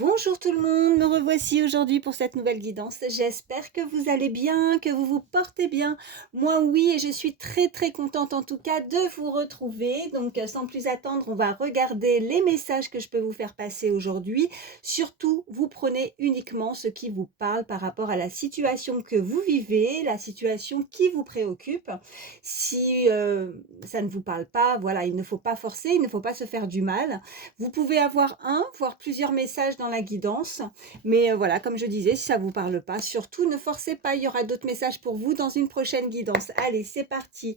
Bonjour tout le monde, me revoici aujourd'hui pour cette nouvelle guidance. J'espère que vous allez bien, que vous vous portez bien. Moi oui, et je suis très contente en tout cas de vous retrouver. Donc sans plus attendre, on va regarder les messages que je peux vous faire passer aujourd'hui. Surtout, vous prenez uniquement ce qui vous parle par rapport à la situation que vous vivez, la situation qui vous préoccupe. Si ça ne vous parle pas, voilà, il ne faut pas forcer, il ne faut pas se faire du mal. Vous pouvez avoir un, voire plusieurs messages dans la guidance, mais voilà, comme je disais, si ça ne vous parle pas, surtout ne forcez pas, il y aura d'autres messages pour vous dans une prochaine guidance. Allez, c'est parti.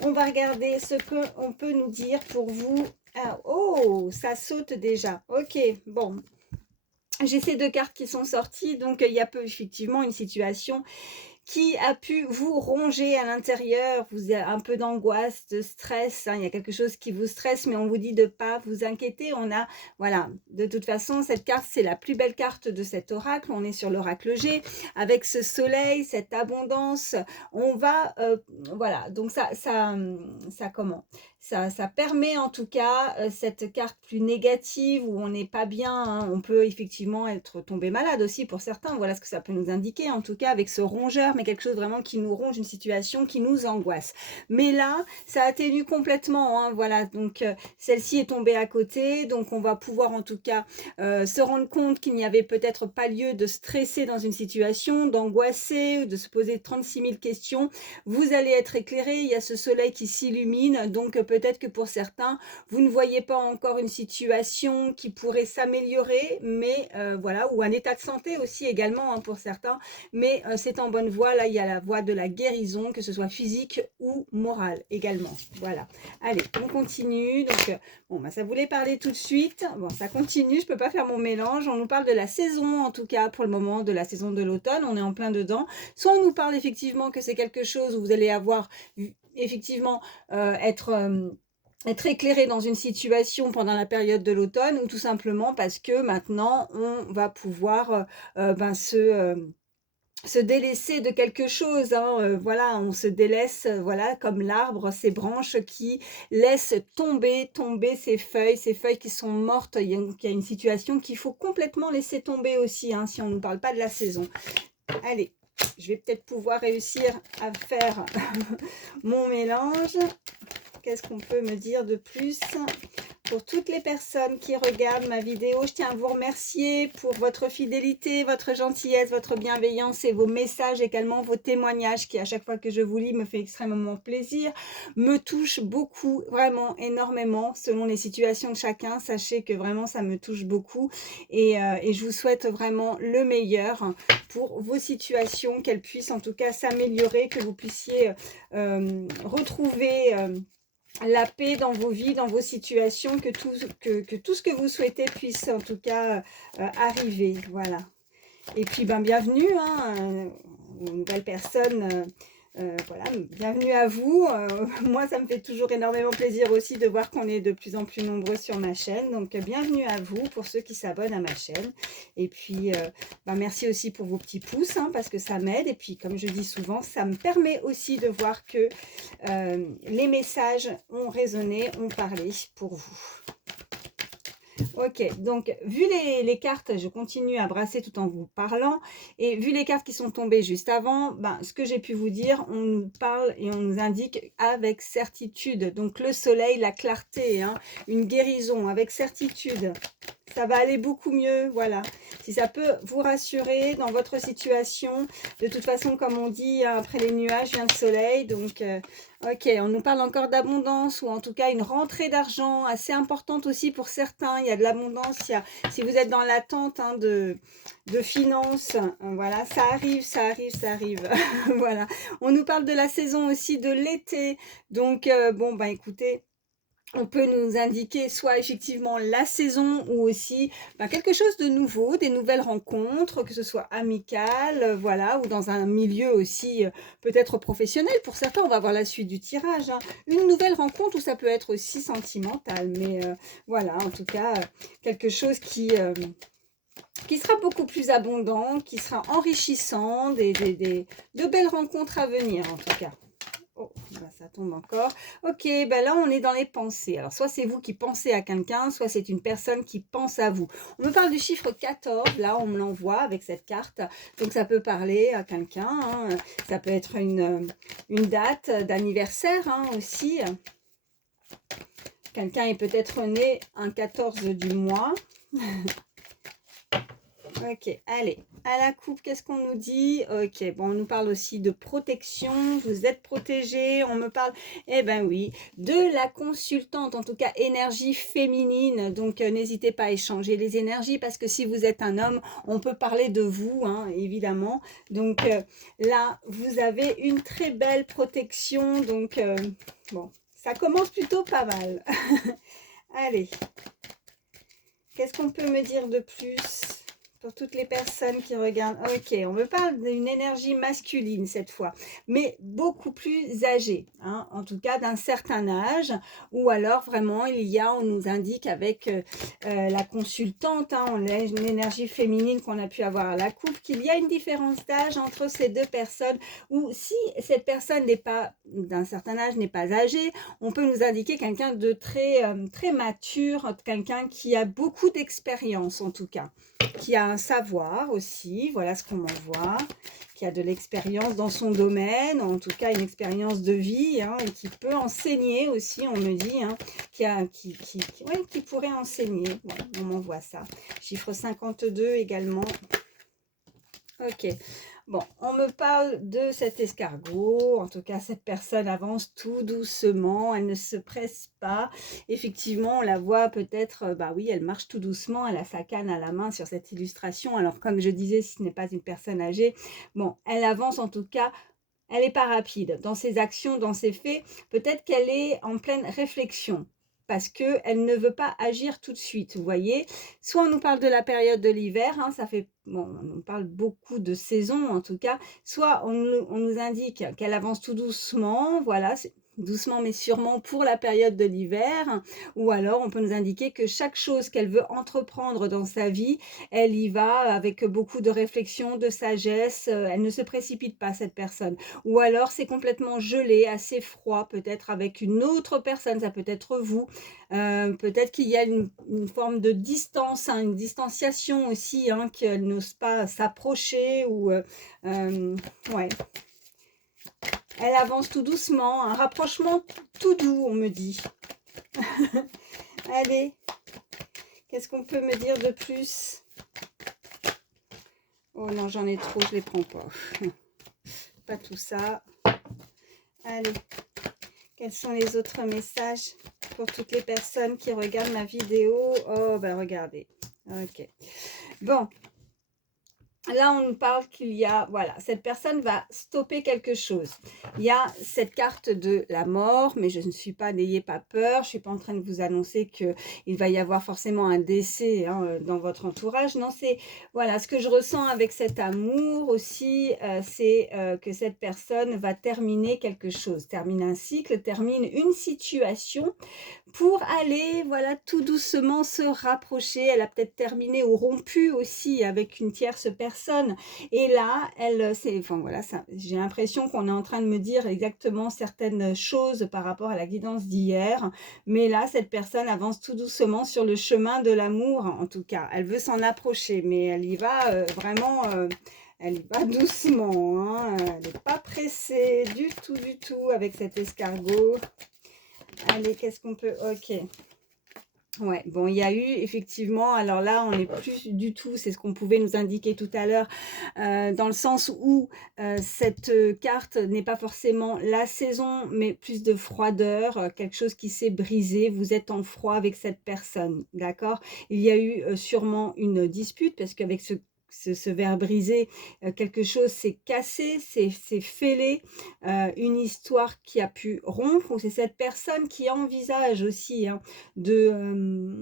On va regarder ce qu'on peut nous dire pour vous. Ah, oh, ça saute déjà. Ok, bon. J'ai ces deux cartes qui sont sorties, donc il y a effectivement une situation qui a pu vous ronger à l'intérieur, vous avez un peu d'angoisse, de stress, hein, il y a quelque chose qui vous stresse, mais on vous dit de ne pas vous inquiéter. On a, voilà, de toute façon, cette carte, c'est la plus belle carte de cet oracle. On est sur l'oracle G, avec ce soleil, cette abondance. On va, voilà, donc ça comment ça permet en tout cas cette carte plus négative où on n'est pas bien, hein. On peut effectivement être tombé malade aussi pour certains, voilà ce que ça peut nous indiquer en tout cas avec ce rongeur, mais quelque chose vraiment qui nous ronge, une situation qui nous angoisse. Mais là, ça atténue complètement, hein, voilà, donc celle-ci est tombée à côté, donc on va pouvoir en tout cas se rendre compte qu'il n'y avait peut-être pas lieu de stresser dans une situation, d'angoisser ou de se poser 36 000 questions. Vous allez être éclairé, il y a ce soleil qui s'illumine, donc peut-être que pour certains, vous ne voyez pas encore une situation qui pourrait s'améliorer, mais voilà, ou un état de santé aussi également, hein, pour certains, mais c'est en bonne voie. Là, il y a la voie de la guérison, que ce soit physique ou morale également. Voilà. Allez, on continue. Donc, bon, bah, ça voulait parler tout de suite. Bon, ça continue, je ne peux pas faire mon mélange. On nous parle de la saison, en tout cas, pour le moment, de la saison de l'automne. On est en plein dedans. Soit on nous parle effectivement que c'est quelque chose où vous allez avoir effectivement être éclairé dans une situation pendant la période de l'automne, ou tout simplement parce que maintenant on va pouvoir se délaisser de quelque chose, hein, voilà, on se délaisse, voilà, comme l'arbre, ses branches qui laissent tomber ses feuilles qui sont mortes. Il y a une situation qu'il faut complètement laisser tomber aussi, hein, si on ne nous parle pas de la saison. Allez, je vais peut-être pouvoir réussir à faire mon mélange. Qu'est-ce qu'on peut me dire de plus? Pour toutes les personnes qui regardent ma vidéo, je tiens à vous remercier pour votre fidélité, votre gentillesse, votre bienveillance et vos messages, également vos témoignages qui, à chaque fois que je vous lis, me fait extrêmement plaisir, me touche beaucoup, vraiment énormément, selon les situations de chacun. Sachez que vraiment ça me touche beaucoup et je vous souhaite vraiment le meilleur pour vos situations, qu'elles puissent en tout cas s'améliorer, que vous puissiez retrouver la paix dans vos vies, dans vos situations, que tout ce que vous souhaitez puisse en tout cas arriver. Voilà. Et puis bienvenue, hein, une nouvelle personne. Voilà, bienvenue à vous. Moi, ça me fait toujours énormément plaisir aussi de voir qu'on est de plus en plus nombreux sur ma chaîne. Donc, bienvenue à vous pour ceux qui s'abonnent à ma chaîne. Et puis, merci aussi pour vos petits pouces, hein, parce que ça m'aide. Et puis, comme je dis souvent, ça me permet aussi de voir que les messages ont résonné, ont parlé pour vous. Ok, donc vu les cartes, je continue à brasser tout en vous parlant, et vu les cartes qui sont tombées juste avant, ce que j'ai pu vous dire, on nous parle et on nous indique avec certitude, donc le soleil, la clarté, hein, une guérison avec certitude. Ça va aller beaucoup mieux, voilà. Si ça peut vous rassurer dans votre situation, de toute façon, comme on dit, après les nuages vient le soleil. Donc, ok, on nous parle encore d'abondance, ou en tout cas une rentrée d'argent assez importante aussi pour certains. Il y a de l'abondance, si vous êtes dans l'attente, hein, de finances, voilà, ça arrive. Voilà. On nous parle de la saison aussi de l'été. Donc, bon, écoutez, on peut nous indiquer soit effectivement la saison, ou aussi quelque chose de nouveau, des nouvelles rencontres, que ce soit amicales, voilà, ou dans un milieu aussi peut-être professionnel. Pour certains, on va voir la suite du tirage, hein. Une nouvelle rencontre, ou ça peut être aussi sentimental, mais voilà, en tout cas, quelque chose qui sera beaucoup plus abondant, qui sera enrichissant, de belles rencontres à venir en tout cas. Oh, ça tombe encore. Ok, ben là on est dans les pensées. Alors soit c'est vous qui pensez à quelqu'un, soit c'est une personne qui pense à vous. On me parle du chiffre 14, là on me l'envoie avec cette carte. Donc ça peut parler à quelqu'un, hein. Ça peut être une date d'anniversaire hein, aussi. Quelqu'un est peut-être né un 14 du mois. Ok, allez, à la coupe, qu'est-ce qu'on nous dit? Ok, bon, on nous parle aussi de protection, vous êtes protégé, on me parle, eh ben oui, de la consultante, en tout cas énergie féminine, donc n'hésitez pas à échanger les énergies, parce que si vous êtes un homme, on peut parler de vous, hein, évidemment, donc là, vous avez une très belle protection, donc bon, ça commence plutôt pas mal. Allez, qu'est-ce qu'on peut me dire de plus? Pour toutes les personnes qui regardent. Ok, on me parle d'une énergie masculine cette fois, mais beaucoup plus âgée, hein, en tout cas d'un certain âge, ou alors vraiment on nous indique avec la consultante, hein, on a une énergie féminine qu'on a pu avoir à la coupe, qu'il y a une différence d'âge entre ces deux personnes, ou si cette personne n'est pas d'un certain âge, n'est pas âgée, on peut nous indiquer quelqu'un de très mature, quelqu'un qui a beaucoup d'expérience en tout cas, qui a un savoir aussi, voilà ce qu'on m'envoie, qui a de l'expérience dans son domaine, en tout cas une expérience de vie, hein, et qui peut enseigner aussi, on me dit, hein, qui pourrait enseigner, bon, on m'envoie ça. Chiffre 52 également. Ok, bon, on me parle de cet escargot, en tout cas cette personne avance tout doucement, elle ne se presse pas, effectivement on la voit peut-être, bah oui elle marche tout doucement, elle a sa canne à la main sur cette illustration, alors comme je disais ce n'est pas une personne âgée, bon elle avance en tout cas, elle n'est pas rapide dans ses actions, dans ses faits, peut-être qu'elle est en pleine réflexion, parce qu'elle ne veut pas agir tout de suite, vous voyez. Soit on nous parle de la période de l'hiver, hein, ça fait, bon, on nous parle beaucoup de saison en tout cas, soit on nous indique qu'elle avance tout doucement, voilà, doucement mais sûrement pour la période de l'hiver, ou alors on peut nous indiquer que chaque chose qu'elle veut entreprendre dans sa vie, elle y va avec beaucoup de réflexion, de sagesse, elle ne se précipite pas cette personne, ou alors c'est complètement gelé, assez froid, peut-être avec une autre personne, ça peut être vous, peut-être qu'il y a une forme de distance, hein, une distanciation aussi, hein, qu'elle n'ose pas s'approcher, ou ouais. Elle avance tout doucement, un rapprochement tout doux, on me dit. Allez, qu'est-ce qu'on peut me dire de plus? Oh non, j'en ai trop, je les prends pas. Pas tout ça. Allez, quels sont les autres messages pour toutes les personnes qui regardent ma vidéo? Oh, ben regardez. Ok. Bon. Là, on nous parle qu'il y a, voilà, cette personne va stopper quelque chose. Il y a cette carte de la mort, mais je ne suis pas, n'ayez pas peur, je ne suis pas en train de vous annoncer qu'il va y avoir forcément un décès hein, dans votre entourage. Non, c'est, voilà, ce que je ressens avec cet amour aussi, c'est que cette personne va terminer quelque chose, termine un cycle, termine une situation, pour aller, voilà, tout doucement se rapprocher. Elle a peut-être terminé ou rompu aussi avec une tierce personne. Et là, enfin voilà, j'ai l'impression qu'on est en train de me dire exactement certaines choses par rapport à la guidance d'hier. Mais là, cette personne avance tout doucement sur le chemin de l'amour, en tout cas. Elle veut s'en approcher, mais elle y va vraiment... elle y va doucement, hein. Elle n'est pas pressée du tout avec cet escargot. Allez, qu'est-ce qu'on peut... Ok. Ouais, bon, il y a eu effectivement, alors là, on n'est plus du tout, c'est ce qu'on pouvait nous indiquer tout à l'heure, dans le sens où cette carte n'est pas forcément la saison, mais plus de froideur, quelque chose qui s'est brisé, vous êtes en froid avec cette personne, d'accord? Il y a eu sûrement une dispute, parce qu'avec ce verre brisé, quelque chose s'est cassé, s'est fêlé, une histoire qui a pu rompre, ou c'est cette personne qui envisage aussi hein, de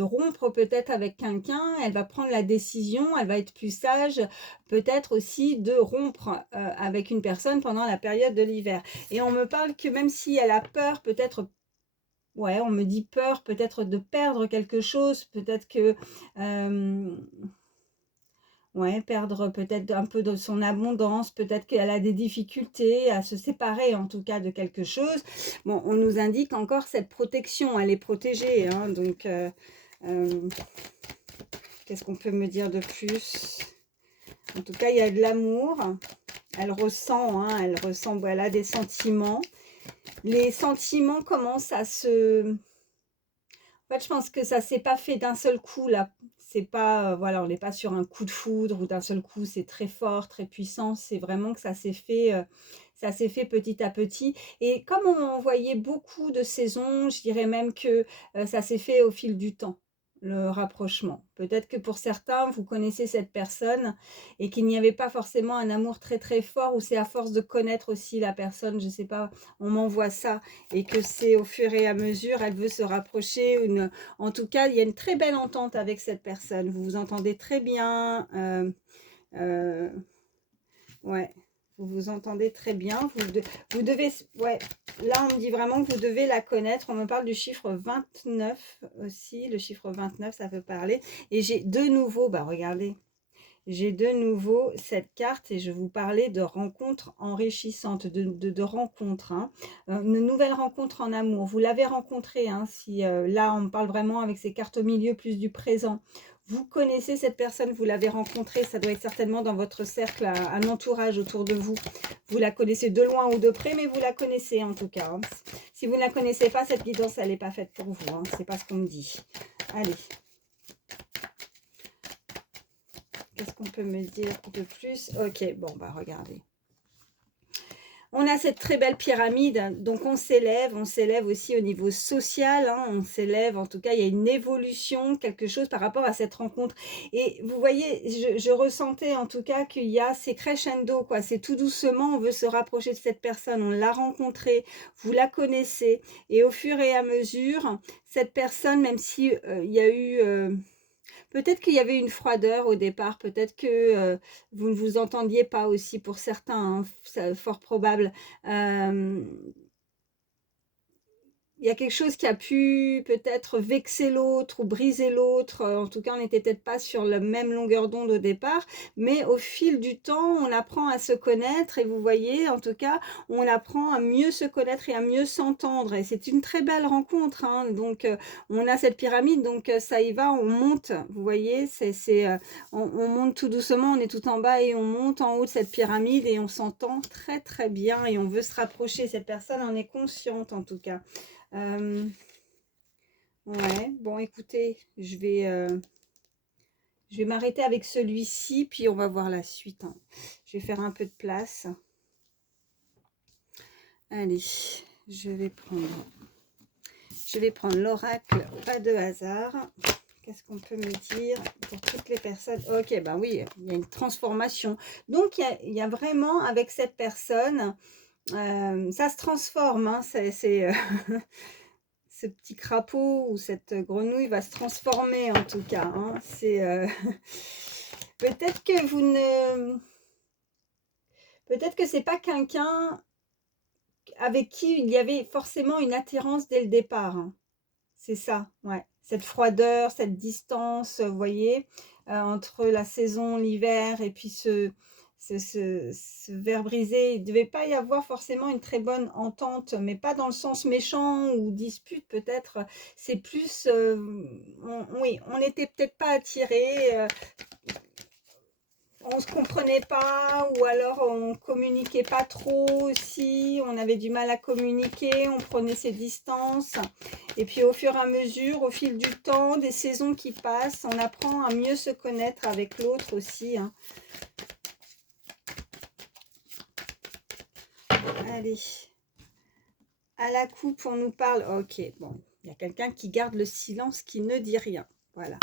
rompre peut-être avec quelqu'un, elle va prendre la décision, elle va être plus sage, peut-être aussi de rompre avec une personne pendant la période de l'hiver. Et on me parle que même si elle a peur, peut-être, ouais, on me dit peur peut-être de perdre quelque chose, peut-être que... Ouais, perdre peut-être un peu de son abondance, peut-être qu'elle a des difficultés à se séparer en tout cas de quelque chose. Bon, on nous indique encore cette protection, elle est protégée, hein, donc qu'est-ce qu'on peut me dire de plus? En tout cas, il y a de l'amour, elle ressent, hein, elle ressent, voilà, des sentiments. Les sentiments commencent à se... En fait, je pense que ça s'est pas fait d'un seul coup, là. C'est pas, voilà, on n'est pas sur un coup de foudre ou d'un seul coup, c'est très fort, très puissant. C'est vraiment que ça s'est fait petit à petit. Et comme on voyait beaucoup de saisons, je dirais même que ça s'est fait au fil du temps, le rapprochement. Peut-être que pour certains, vous connaissez cette personne et qu'il n'y avait pas forcément un amour très très fort, ou c'est à force de connaître aussi la personne, je sais pas, on m'envoie ça, et que c'est au fur et à mesure, elle veut se rapprocher. En tout cas, il y a une très belle entente avec cette personne. Vous vous entendez très bien. Euh, ouais, vous vous entendez très bien. Vous devez, ouais, là on me dit vraiment que vous devez la connaître. On me parle du chiffre 29 aussi. Le chiffre 29, ça peut parler. Et j'ai de nouveau, bah regardez, j'ai de nouveau cette carte et je vous parlais de rencontres enrichissantes, de rencontres, hein. Une nouvelle rencontre en amour. Vous l'avez rencontrée, hein, si là on parle vraiment avec ces cartes au milieu plus du présent. Vous connaissez cette personne, vous l'avez rencontrée, ça doit être certainement dans votre cercle, un entourage autour de vous. Vous la connaissez de loin ou de près, mais vous la connaissez en tout cas, hein. Si vous ne la connaissez pas, cette guidance, elle n'est pas faite pour vous, hein. C'est pas ce qu'on me dit. Allez. Qu'est-ce qu'on peut me dire de plus? Ok, bon, bah regardez. On a cette très belle pyramide, donc on s'élève aussi au niveau social, hein, on s'élève, en tout cas il y a une évolution, quelque chose par rapport à cette rencontre. Et vous voyez, je ressentais en tout cas qu'il y a ces crescendo, quoi, c'est tout doucement, on veut se rapprocher de cette personne, on l'a rencontrée, vous la connaissez, et au fur et à mesure, cette personne, même si il y a eu... peut-être qu'il y avait une froideur au départ, peut-être que vous ne vous entendiez pas aussi pour certains, hein, c'est fort probable. Euh, il y a quelque chose qui a pu peut-être vexer l'autre ou briser l'autre. En tout cas, on n'était peut-être pas sur la même longueur d'onde au départ, mais au fil du temps, on apprend à se connaître et vous voyez, en tout cas, on apprend à mieux se connaître et à mieux s'entendre. Et c'est une très belle rencontre, hein. Donc, on a cette pyramide, donc ça y va, on monte. Vous voyez, on monte tout doucement, on est tout en bas et on monte en haut de cette pyramide et on s'entend très très bien et on veut se rapprocher. Cette personne en est consciente en tout cas. Ouais, bon, écoutez, je vais m'arrêter avec celui-ci, puis on va voir la suite, hein. Je vais faire un peu de place. Allez, je vais prendre l'oracle, pas de hasard. Qu'est-ce qu'on peut me dire pour toutes les personnes? Ok, ben oui, il y a une transformation. Donc, il y a vraiment, avec cette personne, ça se transforme, hein, ce petit crapaud ou cette grenouille va se transformer en tout cas, hein. C'est peut-être que vous ne... Peut-être que c'est pas quelqu'un avec qui il y avait forcément une attirance dès le départ, hein. C'est ça, ouais. Cette froideur, cette distance, vous voyez, entre la saison, l'hiver, et puis ce verre brisé. Il ne devait pas y avoir forcément une très bonne entente, mais pas dans le sens méchant ou dispute peut-être. C'est plus, oui, on n'était peut-être pas attirés, on se comprenait pas, ou alors on communiquait pas trop aussi, on avait du mal à communiquer, on prenait ses distances. Et puis au fur et à mesure, au fil du temps, des saisons qui passent, on apprend à mieux se connaître avec l'autre aussi, hein. Allez, à la coupe, on nous parle. Ok, bon, il y a quelqu'un qui garde le silence, qui ne dit rien. Voilà.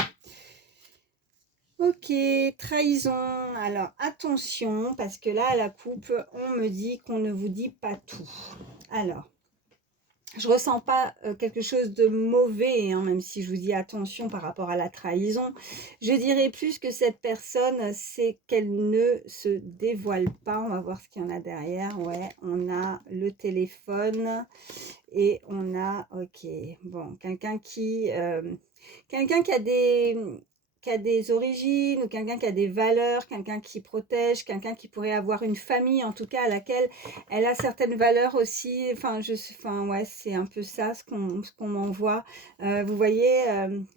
Ok, trahison. Alors attention, parce que là, à la coupe, on me dit qu'on ne vous dit pas tout. Alors, je ressens pas quelque chose de mauvais, hein, même si je vous dis attention par rapport à la trahison. Je dirais plus que cette personne, c'est qu'elle ne se dévoile pas. On va voir ce qu'il y en a derrière. Ouais, on a le téléphone et on a, ok, bon, quelqu'un qui a des... qui a des origines ou quelqu'un qui a des valeurs, quelqu'un qui protège, quelqu'un qui pourrait avoir une famille, en tout cas à laquelle elle a certaines valeurs aussi. Enfin, ouais, c'est un peu ça ce qu'on m'envoie. Vous voyez,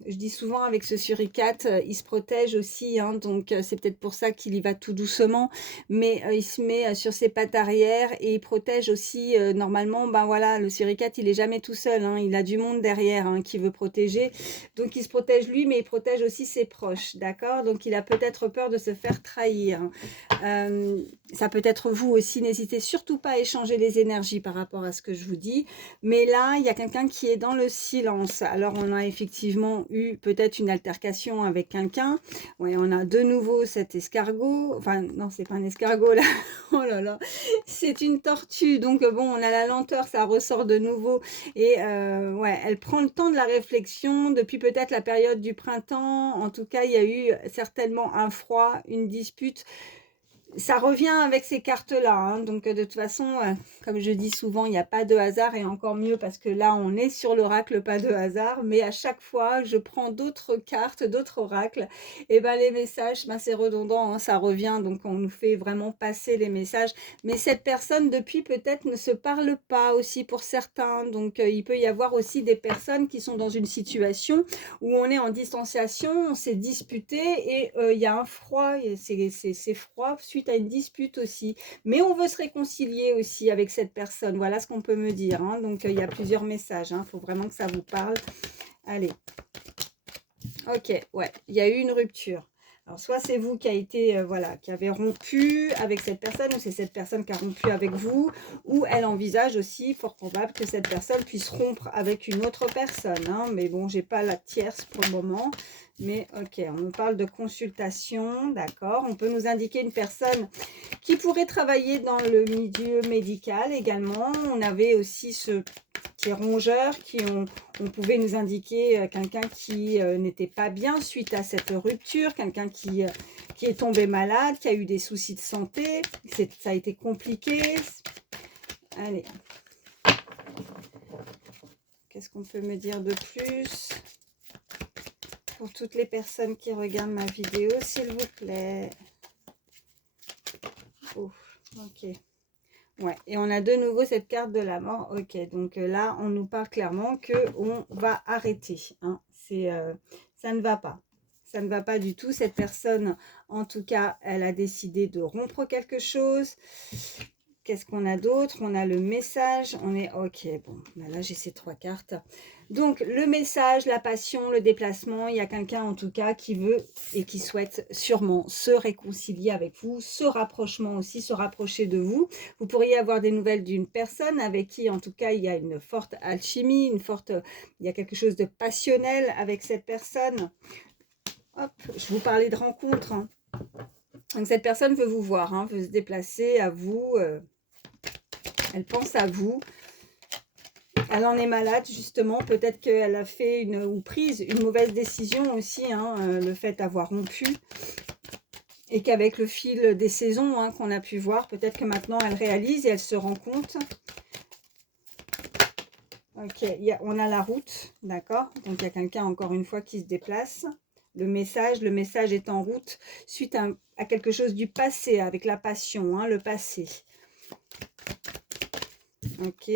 je dis souvent avec ce suricate, il se protège aussi, hein, donc c'est peut-être pour ça qu'il y va tout doucement, mais il se met sur ses pattes arrière et il protège aussi. Normalement, ben voilà, le suricate, il est jamais tout seul, hein, il a du monde derrière, hein, qui veut protéger, donc il se protège lui, mais il protège aussi ses proches, d'accord? Donc il a peut-être peur de se faire trahir. Ça peut être vous aussi, n'hésitez surtout pas à échanger les énergies par rapport à ce que je vous dis. Mais là, il y a quelqu'un qui est dans le silence. Alors, on a effectivement eu peut-être une altercation avec quelqu'un. Ouais, on a de nouveau cet escargot. Enfin, non, c'est pas un escargot là. Oh là là, c'est une tortue. Donc, bon, on a la lenteur, ça ressort de nouveau. Et ouais, elle prend le temps de la réflexion depuis peut-être la période du printemps. En tout cas, il y a eu certainement un froid, une dispute. Ça revient avec ces cartes-là, hein. Donc de toute façon, comme je dis souvent, il n'y a pas de hasard, et encore mieux parce que là, on est sur l'oracle, pas de hasard. Mais à chaque fois, je prends d'autres cartes, d'autres oracles, et ben les messages, ben, c'est redondant, hein, ça revient. Donc on nous fait vraiment passer les messages. Mais cette personne, depuis, peut-être ne se parle pas aussi pour certains. Donc il peut y avoir aussi des personnes qui sont dans une situation où on est en distanciation, on s'est disputé, et il y a un froid, c'est froid suite à une dispute aussi. Mais on veut se réconcilier aussi avec cette personne. Voilà ce qu'on peut me dire, hein. Donc il y a plusieurs messages, hein. Faut vraiment que ça vous parle. Allez. Ok, ouais, il y a eu une rupture. Alors, soit c'est vous qui a été, voilà, qui avez rompu avec cette personne, ou c'est cette personne qui a rompu avec vous, ou elle envisage aussi, fort probable, que cette personne puisse rompre avec une autre personne, hein. Mais bon, j'ai pas la tierce pour le moment. Mais ok, on me parle de consultation, d'accord. On peut nous indiquer une personne qui pourrait travailler dans le milieu médical également. On avait aussi ce petit rongeur on pouvait nous indiquer quelqu'un qui n'était pas bien suite à cette rupture, quelqu'un qui est tombé malade, qui a eu des soucis de santé, ça a été compliqué. Allez. Qu'est-ce qu'on peut me dire de plus pour toutes les personnes qui regardent ma vidéo, s'il vous plaît? Oh, ok. Ouais, et on a de nouveau cette carte de la mort. Ok, donc là, on nous parle clairement qu'on va arrêter, hein. Ça ne va pas. Ça ne va pas du tout. Cette personne, en tout cas, elle a décidé de rompre quelque chose. Qu'est-ce qu'on a d'autre? On a le message. On est ok. Bon, ben là, j'ai ces trois cartes. Donc, le message, la passion, le déplacement. Il y a quelqu'un, en tout cas, qui veut et qui souhaite sûrement se réconcilier avec vous. Ce rapprochement aussi, se rapprocher de vous. Vous pourriez avoir des nouvelles d'une personne avec qui, en tout cas, il y a une forte alchimie, il y a quelque chose de passionnel avec cette personne. Hop, je vous parlais de rencontre, hein. Donc, cette personne veut vous voir, hein, veut se déplacer à vous. Elle pense à vous. Elle en est malade, justement. Peut-être qu'elle a fait ou prise une mauvaise décision aussi, hein, le fait d'avoir rompu. Et qu'avec le fil des saisons, hein, qu'on a pu voir, peut-être que maintenant elle réalise et elle se rend compte. Ok, on a la route, d'accord. Donc il y a quelqu'un, encore une fois, qui se déplace. Le message est en route suite à quelque chose du passé, avec la passion, hein, le passé. Ok,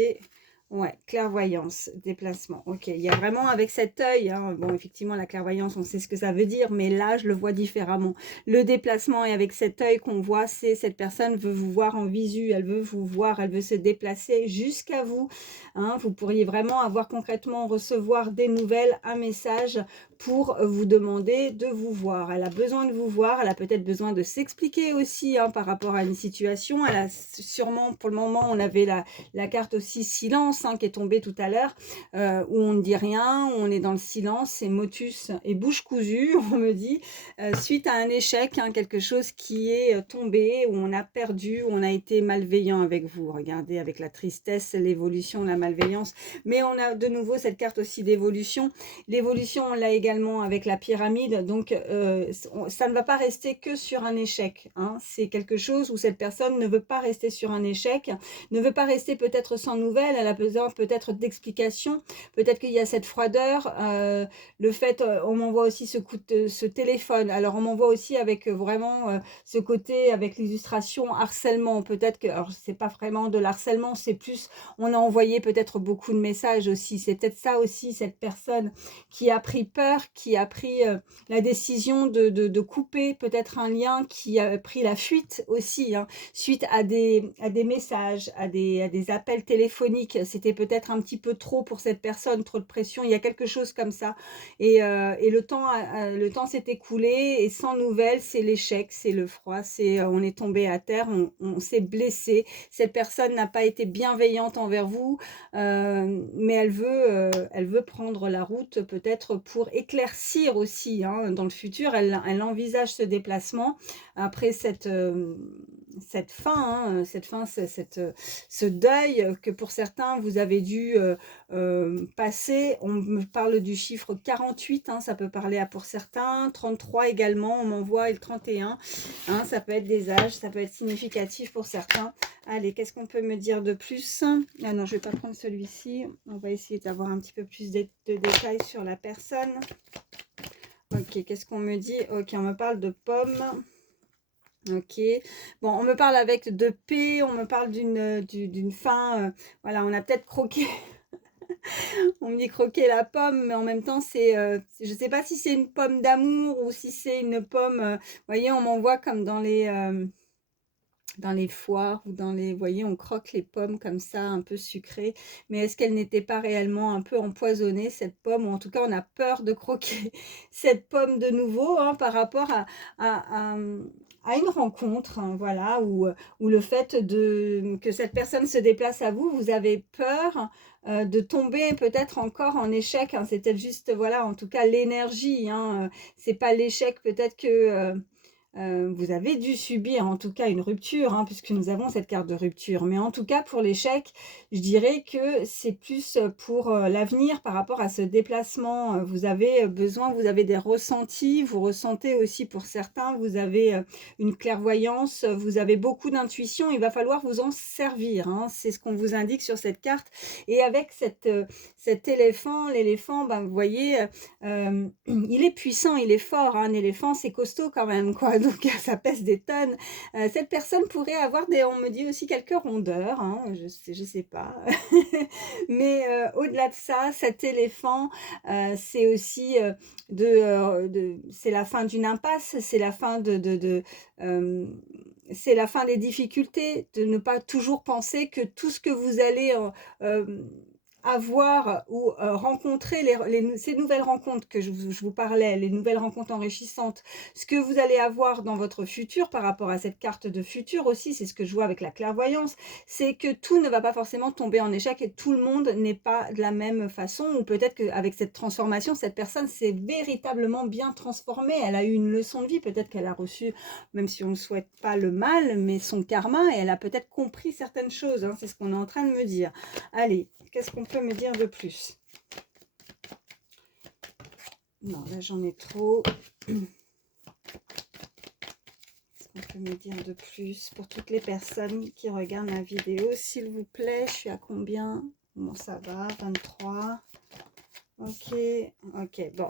ouais, clairvoyance, déplacement. Ok, il y a vraiment avec cet œil, hein, bon, effectivement, la clairvoyance, on sait ce que ça veut dire, mais là, je le vois différemment. Le déplacement, et avec cet œil qu'on voit, c'est cette personne veut vous voir en visu, elle veut vous voir, elle veut se déplacer jusqu'à vous, hein. Vous pourriez vraiment avoir concrètement, recevoir des nouvelles, un message pour vous demander de vous voir. Elle a besoin de vous voir, elle a peut-être besoin de s'expliquer aussi, hein, par rapport à une situation. Elle a sûrement, pour le moment, on avait la carte aussi silence, hein, qui est tombée tout à l'heure, où on ne dit rien, où on est dans le silence, c'est motus et bouche cousue, on me dit, suite à un échec, hein, quelque chose qui est tombé, où on a perdu, où on a été malveillant avec vous. Regardez, avec la tristesse, l'évolution, la malveillance, mais on a de nouveau cette carte aussi d'évolution. L'évolution, on l'a également également avec la pyramide, donc ça ne va pas rester que sur un échec, hein. C'est quelque chose où cette personne ne veut pas rester sur un échec, ne veut pas rester peut-être sans nouvelles, elle a besoin peut-être d'explications, peut-être qu'il y a cette froideur, le fait, on m'envoie aussi ce téléphone, alors on m'envoie aussi avec vraiment ce côté avec l'illustration harcèlement, peut-être que, alors c'est pas vraiment de l'harcèlement, c'est plus, on a envoyé peut-être beaucoup de messages aussi, c'est peut-être ça aussi, cette personne qui a pris peur, qui a pris la décision de couper peut-être un lien, qui a pris la fuite aussi, hein, suite à des messages, à des appels téléphoniques. C'était peut-être un petit peu trop pour cette personne, trop de pression, il y a quelque chose comme ça. Et le temps s'est écoulé et sans nouvelles, c'est l'échec, c'est le froid, c'est on est tombé à terre, on s'est blessé. Cette personne n'a pas été bienveillante envers vous, mais elle veut prendre la route peut-être pour éclaircir aussi, hein, dans le futur. Elle envisage ce déplacement après cette fin, hein, ce deuil que pour certains vous avez dû passer. On me parle du chiffre 48, hein, ça peut parler à pour certains, 33 également, on m'envoie, et le 31, hein, ça peut être des âges, ça peut être significatif pour certains. Allez, qu'est-ce qu'on peut me dire de plus? Ah non, je vais pas prendre celui-ci, on va essayer d'avoir un petit peu plus de détails sur la personne. Ok, qu'est-ce qu'on me dit? Ok, on me parle de pommes. Ok, bon, on me parle avec de paix, on me parle d'une fin, voilà, on a peut-être croqué, on me dit croquer la pomme, mais en même temps, je ne sais pas si c'est une pomme d'amour ou si c'est une pomme, vous voyez, on m'envoie comme dans les foires ou vous voyez, on croque les pommes comme ça, un peu sucrées, mais est-ce qu'elle n'était pas réellement un peu empoisonnée, cette pomme, ou en tout cas, on a peur de croquer cette pomme de nouveau, hein, par rapport à, à une rencontre, hein, voilà, ou le fait que cette personne se déplace à vous, vous avez peur de tomber peut-être encore en échec, hein, c'est peut-être juste, voilà, en tout cas, l'énergie, hein, c'est pas l'échec, peut-être que vous avez dû subir en tout cas une rupture, hein, puisque nous avons cette carte de rupture. Mais en tout cas, pour l'échec, je dirais que c'est plus pour l'avenir par rapport à ce déplacement. Vous avez besoin, vous avez des ressentis, vous ressentez aussi pour certains, vous avez une clairvoyance, vous avez beaucoup d'intuition, il va falloir vous en servir, hein. C'est ce qu'on vous indique sur cette carte. Et avec cet éléphant, l'éléphant, ben, vous voyez, il est puissant, il est fort, hein. Un éléphant, c'est costaud quand même, quoi. Donc ça pèse des tonnes. Cette personne pourrait avoir on me dit aussi quelques rondeurs, hein, je sais pas. Mais au-delà de ça, cet éléphant, c'est aussi c'est la fin d'une impasse, c'est la fin c'est la fin des difficultés, de ne pas toujours penser que tout ce que vous allez avoir ou rencontrer ces nouvelles rencontres que je vous parlais, les nouvelles rencontres enrichissantes, ce que vous allez avoir dans votre futur par rapport à cette carte de futur aussi, c'est ce que je vois avec la clairvoyance, c'est que tout ne va pas forcément tomber en échec et tout le monde n'est pas de la même façon, ou peut-être qu'avec cette transformation, cette personne s'est véritablement bien transformée, elle a eu une leçon de vie, peut-être qu'elle a reçu, même si on ne souhaite pas le mal, mais son karma, et elle a peut-être compris certaines choses, hein, c'est ce qu'on est en train de me dire. Allez, qu'est-ce qu'on peut me dire de plus? Non, là j'en ai trop. Qu'est-ce qu'on peut me dire de plus pour toutes les personnes qui regardent ma vidéo, s'il vous plaît? Je suis à combien? Bon, ça va, 23. Ok, ok, bon.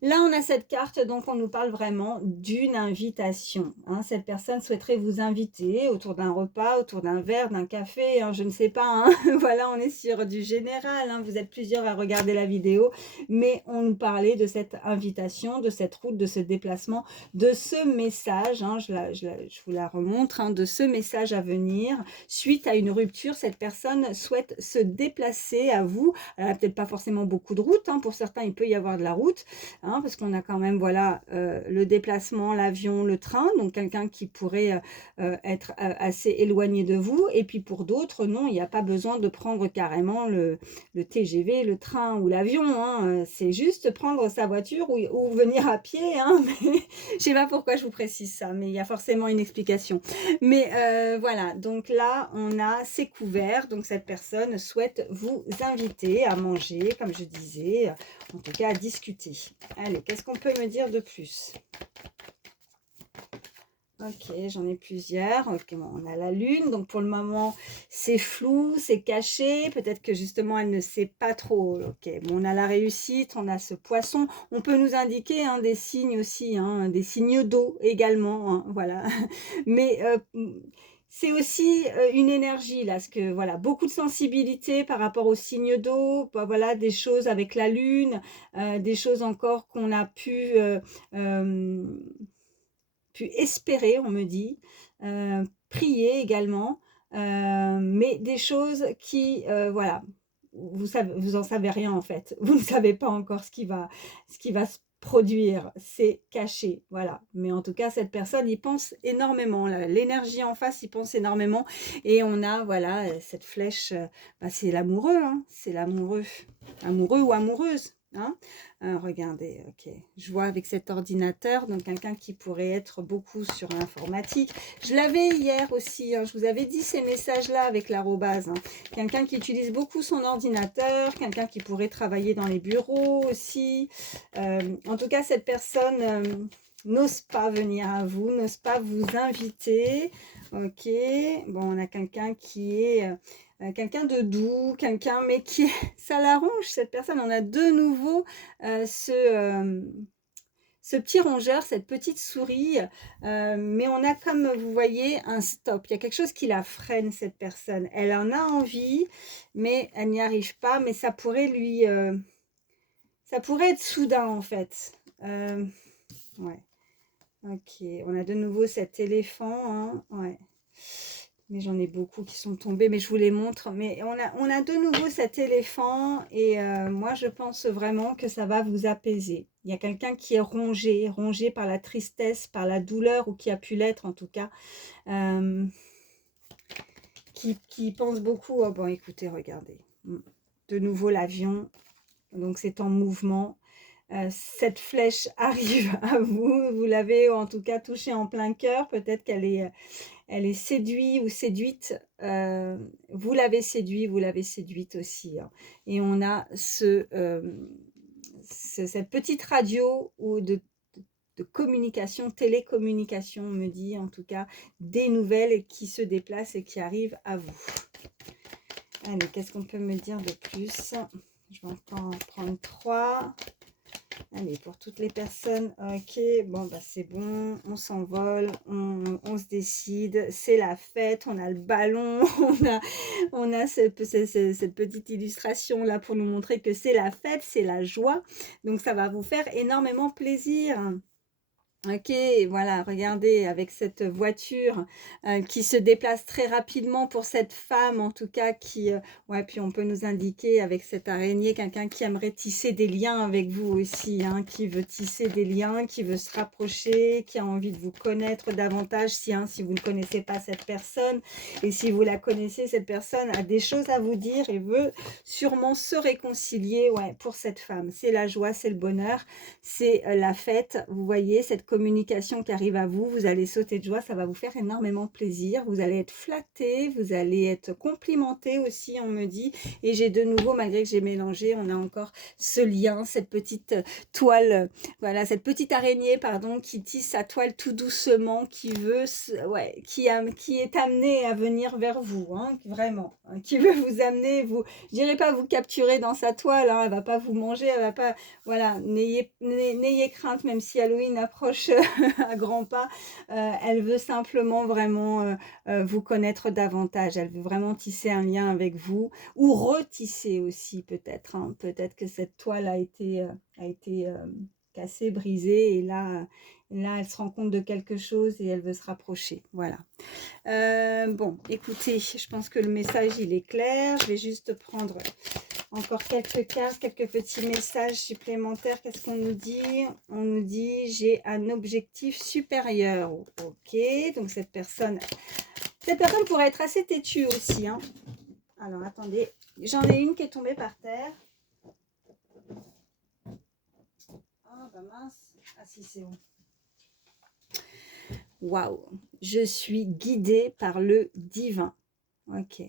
Là, on a cette carte, donc on nous parle vraiment d'une invitation, hein. Cette personne souhaiterait vous inviter autour d'un repas, autour d'un verre, d'un café, hein, je ne sais pas, hein. Voilà, on est sur du général, hein. Vous êtes plusieurs à regarder la vidéo, mais on nous parlait de cette invitation, de cette route, de ce déplacement, de ce message, hein, je vous la remontre, hein, de ce message à venir. Suite à une rupture, cette personne souhaite se déplacer à vous. Elle n'a peut-être pas forcément beaucoup de route, hein. Pour certains, il peut y avoir de la route, hein, parce qu'on a quand même, voilà, le déplacement, l'avion, le train, donc quelqu'un qui pourrait être assez éloigné de vous, et puis pour d'autres, non, il n'y a pas besoin de prendre carrément le TGV, le train ou l'avion, hein, c'est juste prendre sa voiture ou venir à pied, hein, mais je ne sais pas pourquoi je vous précise ça, mais il y a forcément une explication. Mais voilà, donc là, on a ces couverts, donc cette personne souhaite vous inviter à manger, comme je disais, parler, en tout cas à discuter. Allez, qu'est-ce qu'on peut me dire de plus? Ok, j'en ai plusieurs. Ok, bon, on a la lune, donc pour le moment c'est flou, c'est caché. Peut-être que justement elle ne sait pas trop. Ok, bon, on a la réussite, on a ce poisson. On peut nous indiquer hein, des signes aussi, hein, des signes d'eau également. Hein, voilà. Mais c'est aussi une énergie là, parce que voilà, beaucoup de sensibilité par rapport aux signes d'eau. Bah, voilà, des choses avec la lune, des choses encore qu'on a euh, pu espérer, on me dit, prier également, mais des choses qui, voilà, vous en savez rien en fait. Vous ne savez pas encore ce qui va se produire, c'est caché, voilà. Mais en tout cas, cette personne y pense énormément. L'énergie en face y pense énormément. Et on a, voilà, cette flèche, bah, c'est l'amoureux, hein, c'est l'amoureux, amoureux ou amoureuse. Hein. Regardez, ok, je vois avec cet ordinateur, donc quelqu'un qui pourrait être beaucoup sur l'informatique. Je l'avais hier aussi, hein, je vous avais dit ces messages-là avec l'arrobase. Hein. Quelqu'un qui utilise beaucoup son ordinateur, quelqu'un qui pourrait travailler dans les bureaux aussi. En tout cas, cette personne n'ose pas venir à vous, n'ose pas vous inviter. Ok, bon, on a quelqu'un qui est... quelqu'un de doux, quelqu'un, mais qui ça l'arrange, cette personne. On a de nouveau ce petit rongeur, cette petite souris, mais on a, comme vous voyez, un stop. Il y a quelque chose qui la freine, cette personne. Elle en a envie, mais elle n'y arrive pas, mais ça pourrait lui... ça pourrait être soudain, en fait. Ouais. Ok, on a de nouveau cet éléphant, hein, ouais. Mais j'en ai beaucoup qui sont tombés, mais je vous les montre. Mais on a de nouveau cet éléphant et moi, je pense vraiment que ça va vous apaiser. Il y a quelqu'un qui est rongé, rongé par la tristesse, par la douleur, ou qui a pu l'être en tout cas, euh, qui pense beaucoup. Oh, bon, écoutez, regardez. De nouveau l'avion, donc c'est en mouvement. Cette flèche arrive à vous, vous l'avez en tout cas touchée en plein cœur, peut-être qu'elle est... elle est séduite ou séduite, vous l'avez séduit, vous l'avez séduite aussi. Hein. Et on a cette petite radio ou de communication, télécommunication, on me dit en tout cas, des nouvelles qui se déplacent et qui arrivent à vous. Allez, qu'est-ce qu'on peut me dire de plus? Je vais encore en prendre 3. Allez, pour toutes les personnes, ok, bon, bah c'est bon, on s'envole, on se décide, c'est la fête, on a le ballon, on a cette petite illustration là pour nous montrer que c'est la fête, c'est la joie, donc ça va vous faire énormément plaisir. Ok, voilà, regardez, avec cette voiture qui se déplace très rapidement pour cette femme, en tout cas, qui... ouais, puis on peut nous indiquer avec cette araignée, quelqu'un qui aimerait tisser des liens avec vous aussi, hein, qui veut tisser des liens, qui veut se rapprocher, qui a envie de vous connaître davantage, si vous ne connaissez pas cette personne, et si vous la connaissez, cette personne a des choses à vous dire et veut sûrement se réconcilier, ouais, pour cette femme. C'est la joie, c'est le bonheur, c'est la fête, vous voyez, cette communication qui arrive à vous, vous allez sauter de joie, ça va vous faire énormément plaisir, vous allez être flatté, vous allez être complimenté aussi, on me dit, et j'ai de nouveau, malgré que j'ai mélangé, on a encore ce lien, cette petite toile, voilà, cette petite araignée, pardon, qui tisse sa toile tout doucement, qui veut, ouais, qui est amenée à venir vers vous, hein, vraiment, hein, qui veut vous amener, je dirais pas vous capturer dans sa toile, hein, elle va pas vous manger, elle va pas, voilà, n'ayez crainte, même si Halloween approche à grands pas, elle veut simplement vraiment vous connaître davantage, elle veut vraiment tisser un lien avec vous, ou retisser aussi peut-être, hein. Peut-être que cette toile a été cassée, brisée, et là, elle se rend compte de quelque chose et elle veut se rapprocher, voilà. Bon, écoutez, je pense que le message, il est clair, je vais juste prendre... encore quelques cartes, quelques petits messages supplémentaires. Qu'est-ce qu'on nous dit? On nous dit, j'ai un objectif supérieur. Ok, donc cette personne pourrait être assez têtue aussi. Hein. Alors, attendez, j'en ai une qui est tombée par terre. Ah, bah mince. Ah si, c'est bon. Waouh, je suis guidée par le divin. Ok.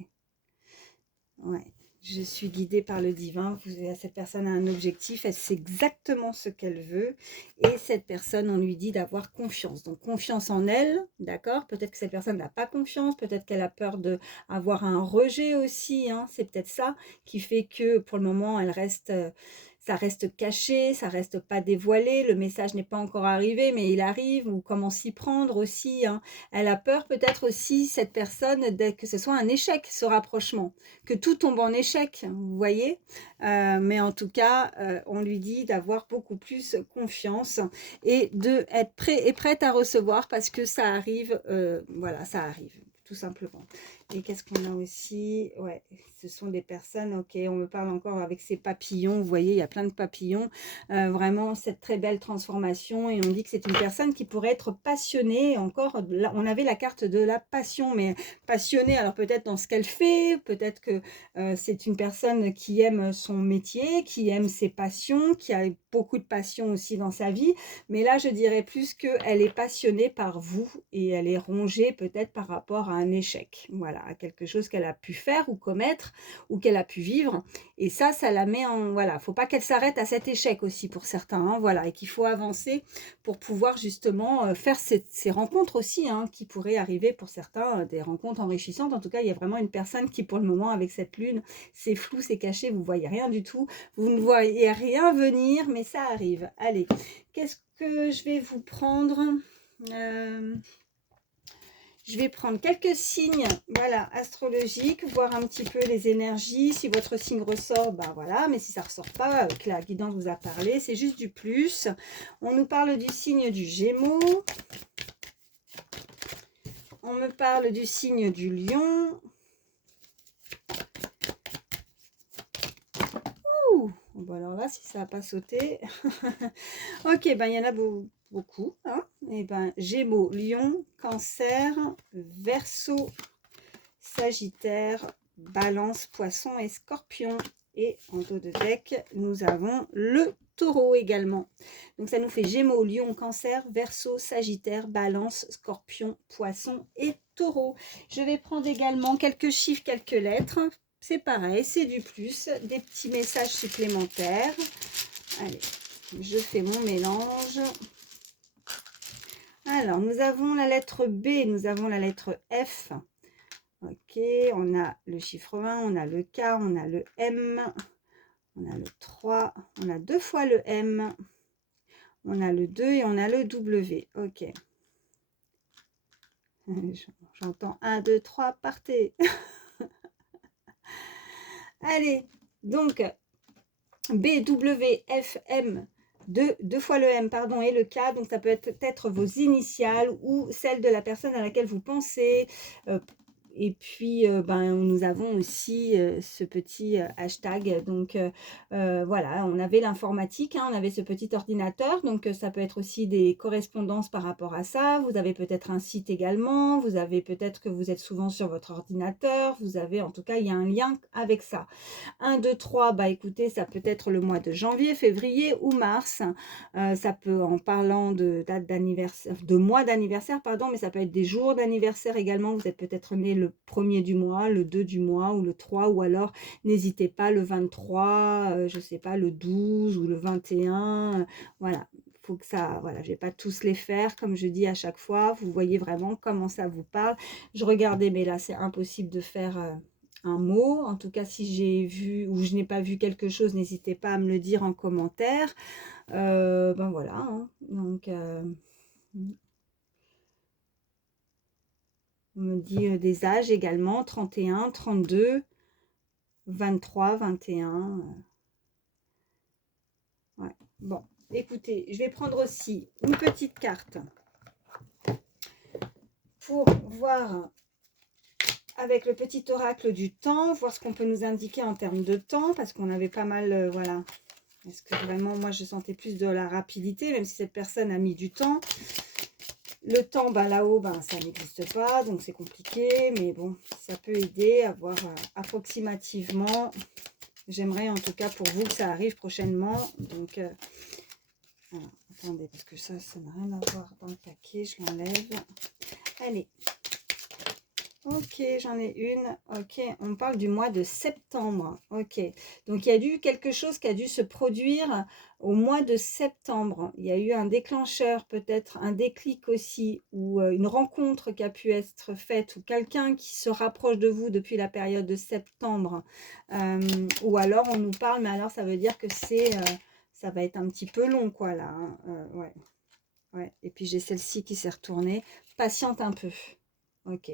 Ouais. Je suis guidée par le divin. Cette personne a un objectif, elle sait exactement ce qu'elle veut. Et cette personne, on lui dit d'avoir confiance. Donc confiance en elle, d'accord? Peut-être que cette personne n'a pas confiance, peut-être qu'elle a peur d'avoir un rejet aussi, hein. C'est peut-être ça qui fait que pour le moment, ça reste caché, ça reste pas dévoilé. Le message n'est pas encore arrivé, mais il arrive, ou comment s'y prendre aussi, hein. Elle a peur peut-être aussi, cette personne, que ce soit un échec, ce rapprochement, que tout tombe en échec, vous voyez. Mais en tout cas, on lui dit d'avoir beaucoup plus confiance et d'être prêt et prête à recevoir parce que ça arrive, voilà, ça arrive, tout simplement. Et qu'est-ce qu'on a aussi? Ouais, ce sont des personnes, ok, on me parle encore avec ces papillons, vous voyez, il y a plein de papillons, vraiment cette très belle transformation, et on dit que c'est une personne qui pourrait être passionnée, encore, là, on avait la carte de la passion, mais passionnée, alors peut-être dans ce qu'elle fait, peut-être que c'est une personne qui aime son métier, qui aime ses passions, qui a beaucoup de passion aussi dans sa vie, mais là je dirais plus qu'elle est passionnée par vous et elle est rongée peut-être par rapport à un échec, voilà, à quelque chose qu'elle a pu faire ou commettre ou qu'elle a pu vivre, et ça la met en, voilà, faut pas qu'elle s'arrête à cet échec aussi pour certains, hein, voilà, et qu'il faut avancer pour pouvoir justement faire ces rencontres aussi, hein, qui pourraient arriver pour certains, des rencontres enrichissantes. En tout cas, il y a vraiment une personne qui pour le moment avec cette lune, c'est flou, c'est caché, vous voyez rien du tout, vous ne voyez rien venir, mais ça arrive. Allez, qu'est-ce que je vais vous prendre? Je vais prendre quelques signes, voilà, astrologiques, voir un petit peu les énergies. Si votre signe ressort, ben voilà, mais si ça ne ressort pas, que la guidance vous a parlé, c'est juste du plus. On nous parle du signe du Gémeaux. On me parle du signe du Lion. Ouh, bon alors là, si ça n'a pas sauté. Ok, ben il y en a beaucoup, hein. Et ben Gémeaux, Lion, Cancer, Verseau, Sagittaire, Balance, Poisson et Scorpion. Et en dos de deck, nous avons le Taureau également. Donc ça nous fait Gémeaux, Lion, Cancer, Verseau, Sagittaire, Balance, Scorpion, Poisson et Taureau. Je vais prendre également quelques chiffres, quelques lettres. C'est pareil, c'est du plus, des petits messages supplémentaires. Allez, je fais mon mélange. Alors, nous avons la lettre B, nous avons la lettre F. Ok, on a le chiffre 1, on a le K, on a le M, on a le 3, on a 2 fois le M, on a le 2 et on a le W. Ok. J'entends 1, 2, 3, partez. Allez, donc B, W, F, M, deux fois le M, pardon, et le K. Donc ça peut être vos initiales ou celles de la personne à laquelle vous pensez. Et puis, ben, nous avons aussi ce petit hashtag. Donc, voilà, on avait l'informatique, hein, on avait ce petit ordinateur. Donc, ça peut être aussi des correspondances par rapport à ça. Vous avez peut-être un site également. Vous avez peut-être que vous êtes souvent sur votre ordinateur. Vous avez, en tout cas, il y a un lien avec ça. 1, 2, 3, bah écoutez, ça peut être le mois de janvier, février ou mars. Ça peut, en parlant de date d'anniversaire, de mois d'anniversaire, pardon, mais ça peut être des jours d'anniversaire également. Vous êtes peut-être né le 1er du mois, le 2 du mois ou le 3, ou alors n'hésitez pas, le 23, je sais pas, le 12 ou le 21. Voilà. Faut que ça, voilà, je vais pas tous les faire comme je dis à chaque fois. Vous voyez vraiment comment ça vous parle. Je regardais, mais là c'est impossible de faire un mot. En tout cas, si j'ai vu ou je n'ai pas vu quelque chose, n'hésitez pas à me le dire en commentaire. Ben voilà, hein. Donc on me dit des âges également, 31, 32, 23, 21. Ouais. Bon, écoutez, je vais prendre aussi une petite carte pour voir avec le petit oracle du temps, voir ce qu'on peut nous indiquer en termes de temps, parce qu'on avait pas mal, voilà. Est-ce que vraiment, moi, je sentais plus de la rapidité, même si cette personne a mis du temps. Le temps, ben, là-haut, ben, ça n'existe pas, donc c'est compliqué, mais bon, ça peut aider à voir approximativement. J'aimerais en tout cas pour vous que ça arrive prochainement. Donc, voilà. Attendez, parce que ça n'a rien à voir dans le paquet, je l'enlève. Allez. Ok, j'en ai une. Ok, on parle du mois de septembre. Ok, donc il y a eu quelque chose qui a dû se produire au mois de septembre. Il y a eu un déclencheur, peut-être un déclic aussi, ou une rencontre qui a pu être faite, ou quelqu'un qui se rapproche de vous depuis la période de septembre. Ou alors on nous parle, mais alors ça veut dire que ça va être un petit peu long, quoi, là. Hein. Ouais, ouais. Et puis j'ai celle-ci qui s'est retournée. Patiente un peu. Ok.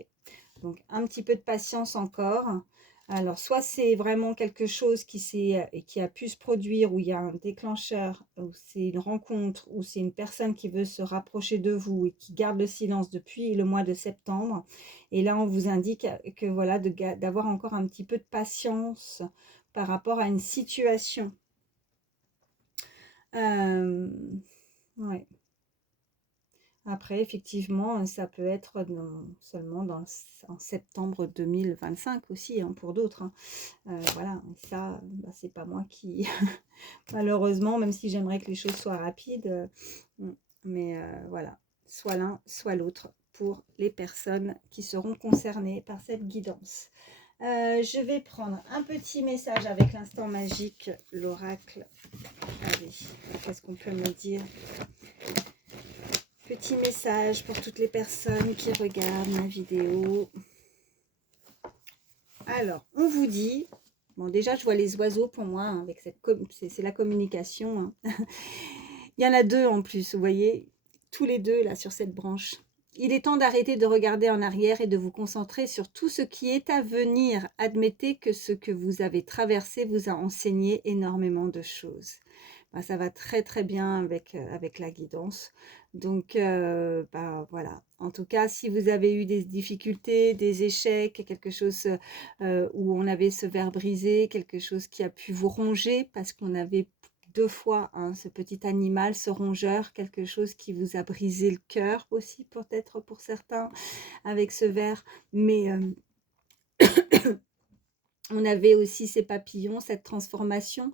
Donc, un petit peu de patience encore. Alors, soit c'est vraiment quelque chose qui a pu se produire, où il y a un déclencheur, ou c'est une rencontre, ou c'est une personne qui veut se rapprocher de vous et qui garde le silence depuis le mois de septembre. Et là, on vous indique que voilà, d'avoir encore un petit peu de patience par rapport à une situation. Ouais. Après, effectivement, ça peut être seulement en septembre 2025 aussi, hein, pour d'autres. Hein. Voilà, ça, bah, c'est pas moi qui, malheureusement, même si j'aimerais que les choses soient rapides, mais voilà, soit l'un, soit l'autre pour les personnes qui seront concernées par cette guidance. Je vais prendre un petit message avec l'instant magique, l'oracle. Allez, qu'est-ce qu'on peut me dire? Petit message pour toutes les personnes qui regardent ma vidéo. Alors, on vous dit, bon déjà je vois les oiseaux pour moi, hein, avec c'est la communication. Hein. Il y en a deux en plus, vous voyez, tous les deux là sur cette branche. Il est temps d'arrêter de regarder en arrière et de vous concentrer sur tout ce qui est à venir. Admettez que ce que vous avez traversé vous a enseigné énormément de choses. Ben, ça va très très bien avec la guidance. Donc, ben, voilà. En tout cas, si vous avez eu des difficultés, des échecs, quelque chose où on avait ce verre brisé, quelque chose qui a pu vous ronger parce qu'on avait deux fois hein, ce petit animal, ce rongeur, quelque chose qui vous a brisé le cœur aussi peut-être pour certains avec ce verre. Mais on avait aussi ces papillons, cette transformation.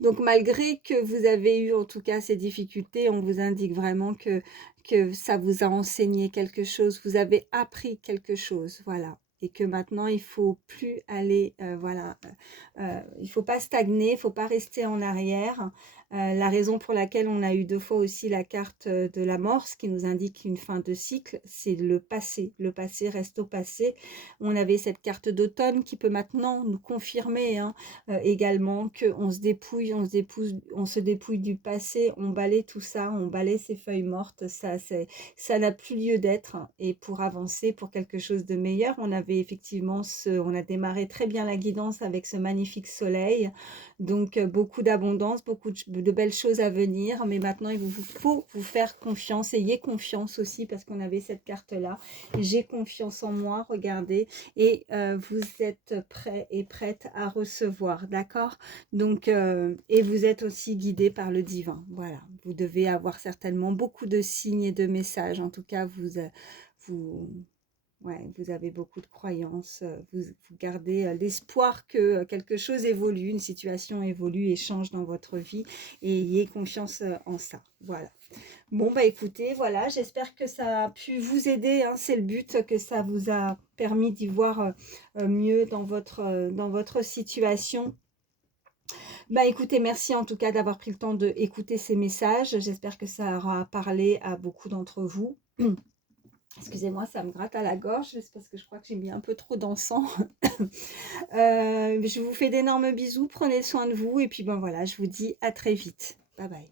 Donc malgré que vous avez eu en tout cas ces difficultés, on vous indique vraiment que ça vous a enseigné quelque chose, vous avez appris quelque chose, voilà. Et que maintenant, il ne faut plus aller, voilà, il ne faut pas stagner, il ne faut pas rester en arrière. La raison pour laquelle on a eu deux fois aussi la carte de la mort, ce qui nous indique une fin de cycle, c'est le passé. Le passé reste au passé. On avait cette carte d'automne qui peut maintenant nous confirmer hein, également qu'on se dépouille, on se dépouille du passé, on balaie tout ça, on balaie ces feuilles mortes, ça n'a plus lieu d'être. Et pour avancer pour quelque chose de meilleur, on avait effectivement on a démarré très bien la guidance avec ce magnifique soleil. Donc, beaucoup d'abondance, beaucoup de belles choses à venir. Mais maintenant, il vous faut vous faire confiance. Ayez confiance aussi parce qu'on avait cette carte-là. J'ai confiance en moi, regardez. Et vous êtes prêts et prêtes à recevoir, d'accord? Donc, et vous êtes aussi guidé par le divin. Voilà, vous devez avoir certainement beaucoup de signes et de messages. En tout cas, vous, ouais, vous avez beaucoup de croyances, vous gardez l'espoir que quelque chose évolue, une situation évolue et change dans votre vie et ayez confiance en ça. Voilà. Bon, bah écoutez, voilà, j'espère que ça a pu vous aider, hein, c'est le but, que ça vous a permis d'y voir mieux dans votre situation. Bah écoutez, merci en tout cas d'avoir pris le temps d'écouter ces messages. J'espère que ça aura parlé à beaucoup d'entre vous. Excusez-moi, ça me gratte à la gorge, c'est parce que je crois que j'ai mis un peu trop d'encens. Je vous fais d'énormes bisous, prenez soin de vous et puis ben voilà, je vous dis à très vite. Bye bye.